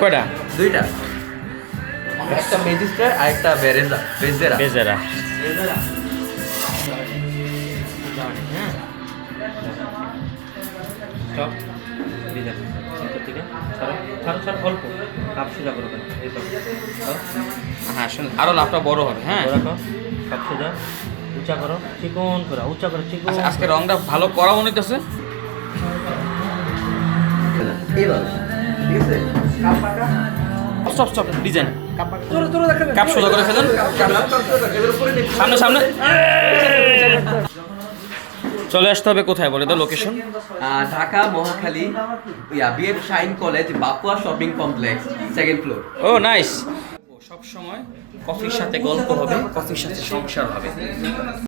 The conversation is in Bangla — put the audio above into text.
কয়টা? দুইটা, একটা ম্যাজিস্ট্রেট আর একটা বেজেরা। স্টপ দিলেন থেকে ছাড়ো অল্প কাপ সোজা করো কেন এই তো হ্যাঁ শুনুন, আরো লাভটা বড় হবে। হ্যাঁ রাখো কাপ সোজা উঁচা করো চিকন করে উঁচা করো চিকন। আজকে রংটা ভালো করা মনে হইতেছে। এইভাবে ঠিক আছে। স্টপ ডিজাইন কাপ সোজা করে ফেলেন। সামনে সামনে চলে আসতে হবে কোথায় বলে দাও location? Dhaka Mohakhali BM shine college বাপুয়া শপিং কমপ্লেক্স, 2nd ফ্লোর। ও নাইস। সব সময় কফির সাথে গল্প হবে, কফির সাথে সংসার হবে।